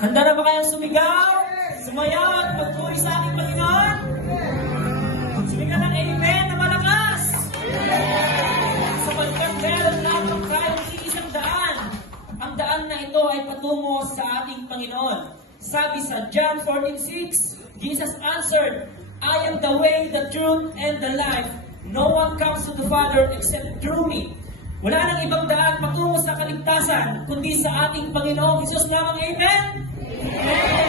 Handa na ba kayong sumigaw? Sumayaw at magpuri sa ating Panginoon? Sumigaw ng amen na malakas! Sapagkat meron lamang tayong iisang daan. Ang daan na ito ay patungo sa ating Panginoon. Sabi sa John 14:6, Jesus answered, I am the way, the truth, and the life. No one comes to the Father except through me. Wala nang ibang daan patungo sa kaligtasan, kundi sa ating Panginoong Hesus lamang. Amen? Amen!